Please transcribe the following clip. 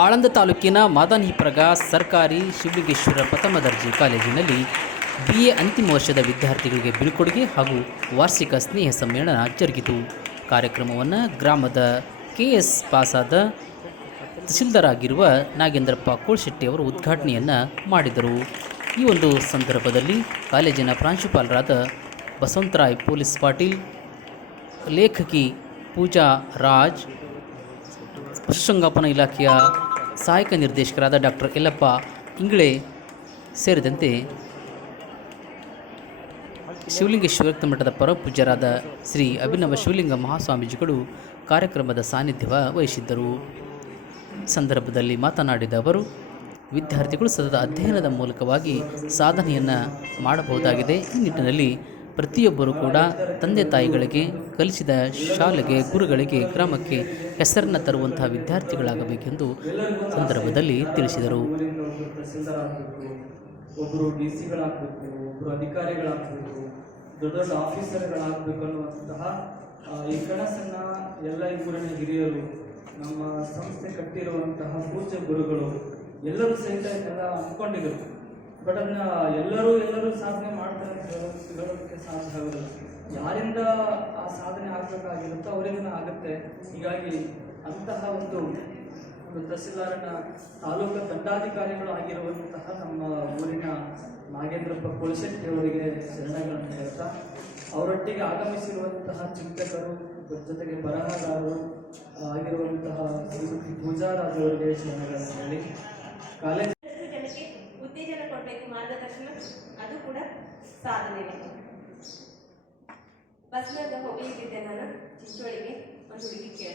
ಆಳಂದ ತಾಲೂಕಿನ ಮಾದನಿಪ್ರಗ ಸರ್ಕಾರಿ ಶಿವಲಿಂಗೇಶ್ವರ ಪ್ರಥಮ ದರ್ಜೆ ಕಾಲೇಜಿನಲ್ಲಿ BA ಅಂತಿಮ ವರ್ಷದ ವಿದ್ಯಾರ್ಥಿಗಳಿಗೆ ಬೀಳ್ಕೊಡುಗೆ ಹಾಗೂ ವಾರ್ಷಿಕ ಸ್ನೇಹ ಸಮ್ಮೇಳನ ಜರುಗಿತು. ಕಾರ್ಯಕ್ರಮವನ್ನು ಗ್ರಾಮದ KS ಪಾಸಾದ ತಹಸೀಲ್ದಾರ್ ಆಗಿರುವ ನಾಗೇಂದ್ರಪ್ಪ ಕೋಳಶೆಟ್ಟಿ ಅವರು ಉದ್ಘಾಟನೆಯನ್ನು ಮಾಡಿದರು. ಈ ಒಂದು ಸಂದರ್ಭದಲ್ಲಿ ಕಾಲೇಜಿನ ಪ್ರಾಂಶುಪಾಲರಾದ ಬಸವಂತರಾಯ್ ಪೊಲೀಸ್ ಪಾಟೀಲ್, ಲೇಖಕಿ ಪೂಜಾ ರಾಜ್, ಪಶುಸಂಗೋಪನಾ ಇಲಾಖೆಯ ಸಹಾಯಕ ನಿರ್ದೇಶಕರಾದ ಡಾಕ್ಟರ್ ಯಲ್ಲಪ್ಪ ಇಂಗ್ಳೆ ಸೇರಿದಂತೆ ಶಿವಲಿಂಗೇಶ್ವರ ಮಠದ ಪರಮಪೂಜ್ಯರಾದ ಶ್ರೀ ಅಭಿನವ ಶಿವಲಿಂಗ ಮಹಾಸ್ವಾಮೀಜಿಗಳು ಕಾರ್ಯಕ್ರಮದ ಸಾನ್ನಿಧ್ಯ ವಹಿಸಿದ್ದರು. ಸಂದರ್ಭದಲ್ಲಿ ಮಾತನಾಡಿದ ಅವರು, ವಿದ್ಯಾರ್ಥಿಗಳು ಸತತ ಅಧ್ಯಯನದ ಮೂಲಕವಾಗಿ ಸಾಧನೆಯನ್ನು ಮಾಡಬಹುದಾಗಿದೆ. ಈ ನಿಟ್ಟಿನಲ್ಲಿ ಪ್ರತಿಯೊಬ್ಬರೂ ಕೂಡ ತಂದೆ ತಾಯಿಗಳಿಗೆ, ಕಲಿಸಿದ ಶಾಲೆಗೆ, ಗುರುಗಳಿಗೆ, ಗ್ರಾಮಕ್ಕೆ ಹೆಸರನ್ನು ತರುವಂತಹ ವಿದ್ಯಾರ್ಥಿಗಳಾಗಬೇಕೆಂದು ಸಂದರ್ಭದಲ್ಲಿ ತಿಳಿಸಿದರು. ಒಬ್ಬರು DC ಒಬ್ಬರು ಅಧಿಕಾರಿಗಳಾಗಬೇಕು, ದೊಡ್ಡ ದೊಡ್ಡ ಆಫೀಸರ್ಗಳಾಗಬೇಕು ಅನ್ನುವಂತಹ ಈ ಕನಸನ್ನು ಎಲ್ಲ ಈ ಊರಿನ ಹಿರಿಯರು, ನಮ್ಮ ಸಂಸ್ಥೆ ಕಟ್ಟಿರುವಂತಹ ಪೂಜ್ಯ ಗುರುಗಳು ಎಲ್ಲರೂ ಸಹಿತ ಎಲ್ಲ ಅಂದ್ಕೊಂಡಿದ್ರು. ಬಟ್ ಅದನ್ನ ಎಲ್ಲರೂ ಸಾಧನೆ ಮಾಡ್ತಾರೆ ಅಂತ ಹೇಳೋದಕ್ಕೆ ಸಾಧ್ಯ ಆಗೋದಿಲ್ಲ. ಯಾರಿಂದ ಆ ಸಾಧನೆ ಆಗಬೇಕಾಗಿರುತ್ತೋ ಅವರಿಂದ ಆಗುತ್ತೆ. ಹೀಗಾಗಿ ಅಂತಹ ಒಂದು ತಹಸೀಲ್ದಾರನ ತಾಲೂಕು ದಂಡಾಧಿಕಾರಿಗಳು ಆಗಿರುವಂತಹ ನಮ್ಮ ಊರಿನ ನಾಗೇಂದ್ರಪ್ಪ ಕೋಳಶೆಟ್ಟಿ ಅವರಿಗೆ ಶರಣಗಳನ್ನು ಹೇಳ್ತಾ, ಅವರೊಟ್ಟಿಗೆ ಆಗಮಿಸಿರುವಂತಹ ಚಿಂತಕರು, ಜೊತೆಗೆ ಬರಹಗಾರರು ಆಗಿರುವಂತಹ ಶ್ರೀಮತಿ ಪೂಜಾ ರಾಜ್ ಅವರಿಗೆ ಶರಣಗಳನ್ನು ಹೇಳಿ, ಕಾಲೇಜ್ ಉತ್ತೇಜನ ಕೊಡಬೇಕು, ಮಾರ್ಗದರ್ಶನ, ಅದು ಕೂಡ ಸಾಧನೆ. ಬಸ್ನಾಗ ಹೋಗ್ಲಿಕ್ಕಿದ್ದೆ ನಾನು ಚಿಂಚೋಳಿಗೆ, ಒಂದು ಹುಡುಗಿ ಕೇಳಿ